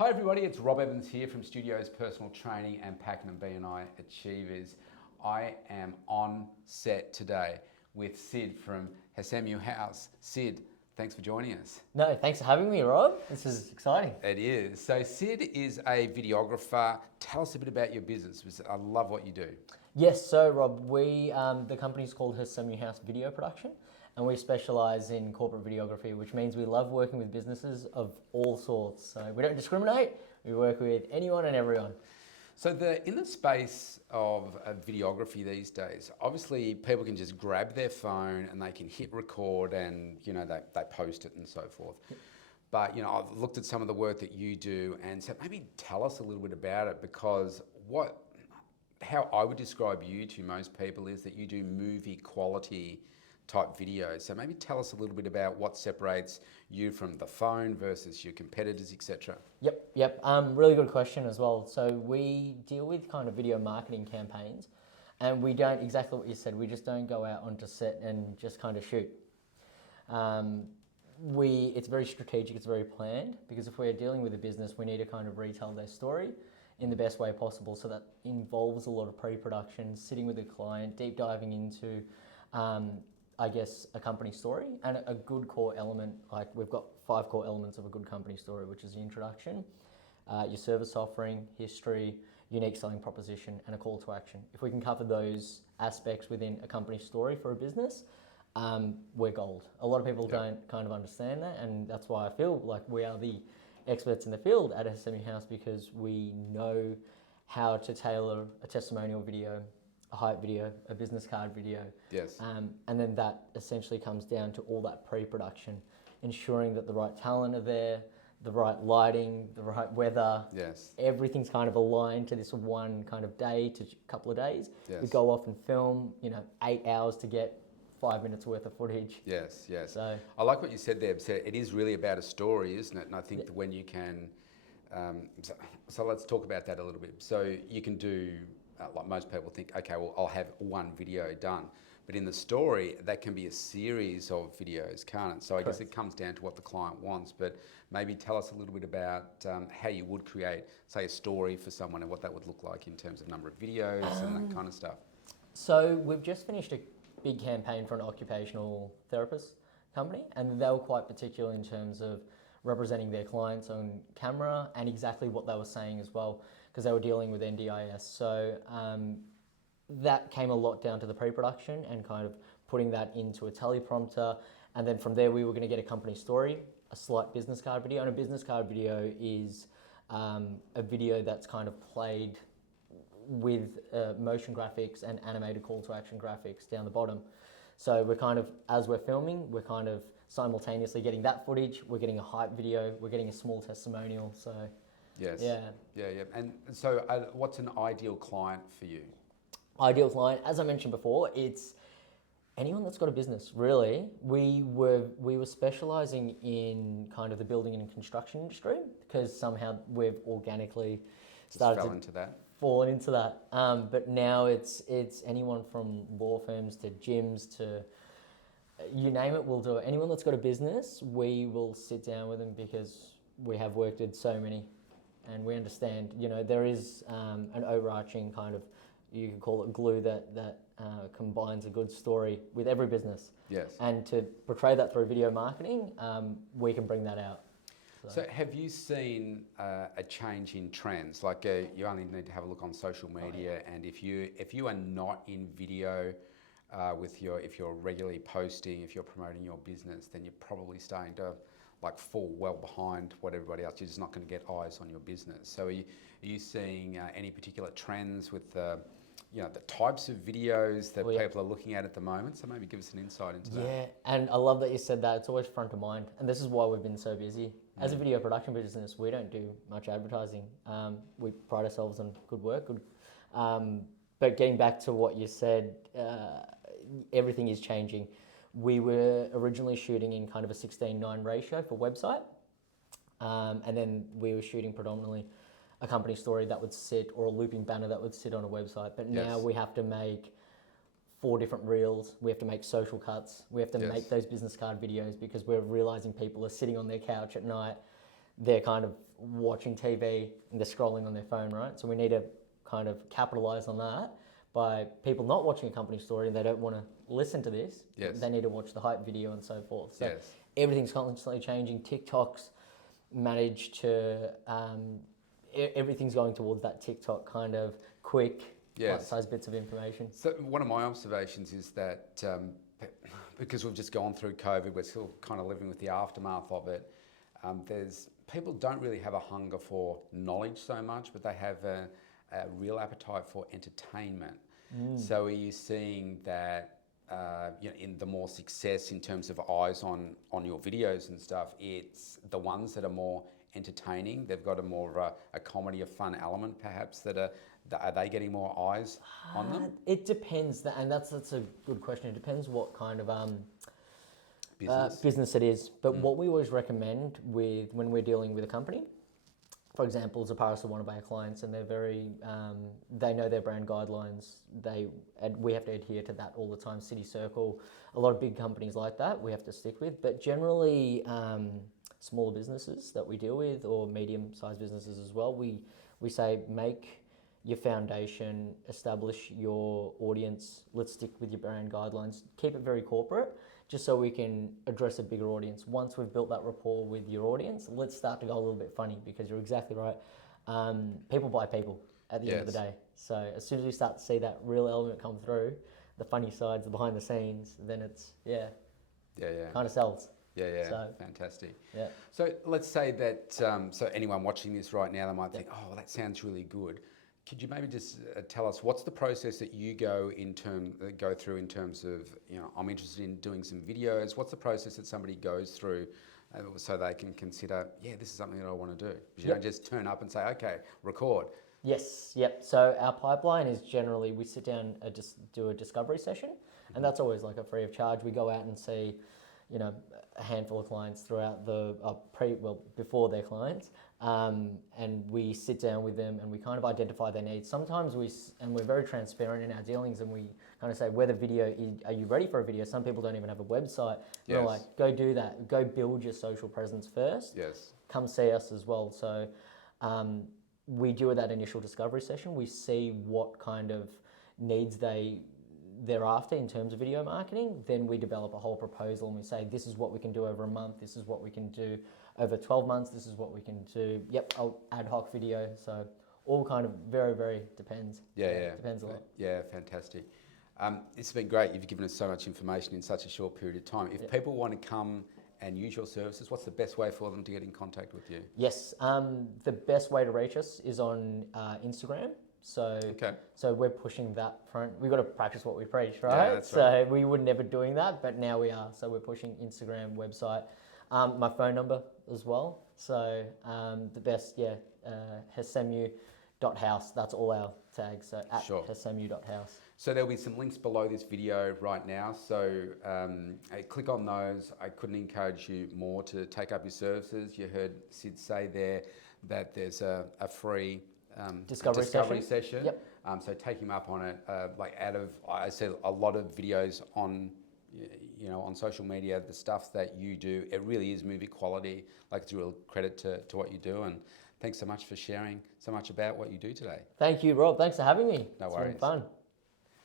Hi everybody, it's Rob Evans here from Studios Personal Training and Pakenham BNI Achievers. I am on set today with Sid from Hsemu House. Sid, thanks for joining us. No, thanks for having me, Rob. This is exciting. It is. So Sid is a videographer. Tell us a bit about your business. I love what you do. Yes, so Rob, the company's called Hsemu House Video Production, and we specialise in corporate videography, which means we love working with businesses of all sorts. So we don't discriminate. We work with anyone and everyone. So in the space of videography these days, obviously people can just grab their phone and they can hit record and they post it and so forth. But I've looked at some of the work that you do and so maybe tell us a little bit about it, because how I would describe you to most people is that you do movie quality type videos. So maybe tell us a little bit about what separates you from the phone versus your competitors, etc. Yep. Really good question as well. So we deal with kind of video marketing campaigns, and we don't exactly what you said. We just don't go out onto set and just kind of shoot. It's very strategic. It's very planned, because if we're dealing with a business, we need to kind of retell their story in the best way possible. So that involves a lot of pre-production, sitting with the client, deep diving into a company story, and a good core element. Like, we've got 5 core elements of a good company story, which is the introduction, your service offering, history, unique selling proposition, and a call to action. If we can cover those aspects within a company story for a business, we're gold. A lot of people don't kind of understand that, and that's why I feel like we are the experts in the field at Hsemu House, because we know how to tailor a testimonial video, a hype video, a business card video. Yes. And then that essentially comes down to all that pre-production, ensuring that the right talent are there, the right lighting, the right weather. Yes. Everything's kind of aligned to this one kind of day to couple of days. Yes. We go off and film, 8 hours to get 5 minutes worth of footage. Yes. So I like what you said there. So it is really about a story, isn't it? And I think that when you can, so let's talk about that a little bit. So you can do, like most people think, okay, well, I'll have one video done. But in the story, that can be a series of videos, can't it? So I guess it comes down to what the client wants. But maybe tell us a little bit about how you would create, say, a story for someone and what that would look like in terms of number of videos and that kind of stuff. So we've just finished a big campaign for an occupational therapist company, and they were quite particular in terms of representing their clients on camera and exactly what they were saying as well, because they were dealing with NDIS. So that came a lot down to the pre-production and kind of putting that into a teleprompter. And then from there, we were going to get a company story, a slight business card video. And a business card video is a video that's kind of played with motion graphics and animated call to action graphics down the bottom. So we're kind of, as we're filming, we're kind of simultaneously getting that footage, we're getting a hype video, we're getting a small testimonial. So yes. Yeah. And so what's an ideal client for you? Ideal client, as I mentioned before, it's anyone that's got a business, really. We were specialising in kind of the building and construction industry, because somehow we've organically started fallen into that. But now it's anyone from law firms to gyms to you name it, we'll do it. Anyone that's got a business, we will sit down with them, because we have worked with so many and we understand, there is an overarching kind of, you could call it glue that combines a good story with every business. Yes. And to portray that through video marketing, we can bring that out. So have you seen a change in trends? Like you only need to have a look on social media, and if you are not in video if you're regularly posting, if you're promoting your business, then you're probably starting to fall well behind what everybody else. You're just not going to get eyes on your business. So are you seeing any particular trends with the types of videos that people are looking at the moment? So maybe give us an insight into that. Yeah, and I love that you said that. It's always front of mind, and this is why we've been so busy. As a video production business, we don't do much advertising. We pride ourselves on good work. But getting back to what you said, everything is changing. We were originally shooting in kind of a 16:9 ratio for website, and then we were shooting predominantly a company story that would sit, or a looping banner that would sit on a website. But now we have to make 4 different reels. We have to make social cuts. We have to make those business card videos, because we're realizing people are sitting on their couch at night. they're kind of watching TV and they're scrolling on their phone, right? So we need to kind of capitalize on that by people not watching a company story and they don't want to listen to this. Yes. They need to watch the hype video and so forth. So Yes. everything's constantly changing. TikTok's managed to, everything's going towards that TikTok kind of quick, Yes. bite-sized bits of information. So one of my observations is that because we've just gone through COVID, we're still kind of living with the aftermath of it. People don't really have a hunger for knowledge so much, but they have a real appetite for entertainment. So are you seeing that in the more success in terms of eyes on your videos and stuff, it's the ones that are more entertaining, they've got a more of a comedy, a fun element perhaps, are they getting more eyes on them? It depends, and that's a good question. It depends what kind of business it is. But what we always recommend when we're dealing with a company, for example, Zaparis are one of our clients, and they're very, they know their brand guidelines. We have to adhere to that all the time. City Circle, a lot of big companies like that, we have to stick with. But generally, smaller businesses that we deal with, or medium-sized businesses as well, we say make your foundation, establish your audience. Let's stick with your brand guidelines. Keep it very corporate, just so we can address a bigger audience. Once we've built that rapport with your audience, let's start to go a little bit funny, because you're exactly right. People buy people at the end of the day. So as soon as we start to see that real element come through, the funny sides, the behind the scenes, then it's, kind of sells. So, fantastic. Yeah. So let's say that, so anyone watching this right now, they might think, oh, well, that sounds really good. Could you maybe just tell us what's the process that you go through in terms of, I'm interested in doing some videos. What's the process that somebody goes through so they can consider, this is something that I want to do? Because you don't just turn up and say, okay, record. Yes, yep. So our pipeline is generally, we sit down and just do a discovery session, and that's always like a free of charge. We go out and see, a handful of clients throughout before their clients, and we sit down with them and we kind of identify their needs. Sometimes we're very transparent in our dealings, and we kind of say, are you ready for a video? Some people don't even have a website. Yes. We're like, go do that. Go build your social presence first. Yes. Come see us as well. So we do that initial discovery session. We see what kind of needs they're after in terms of video marketing. Then we develop a whole proposal and we say, this is what we can do over a month, this is what we can do over 12 months, this is what we can do, ad hoc video. So all kind of very, very depends. Depends a lot. Yeah, fantastic. It's been great. You've given us so much information in such a short period of time. If people want to come and use your services, what's the best way for them to get in contact with you? Yes, the best way to reach us is on Instagram. So we're pushing that front. We've got to practice what we preach, right? Yeah, that's right. So we were never doing that, but now we are. So we're pushing Instagram, website, my phone number as well. So the best, Hsemu.house. That's all our tags. So at Hsemu.house. So there'll be some links below this video right now. So click on those. I couldn't encourage you more to take up your services. You heard Sid say there that there's a free discovery session. Yep. So take him up on it. I see a lot of videos on, on social media, the stuff that you do, it really is movie quality. Like, it's a real credit to what you do. And thanks so much for sharing so much about what you do today. Thank you, Rob. Thanks for having me. No worries. It's been fun.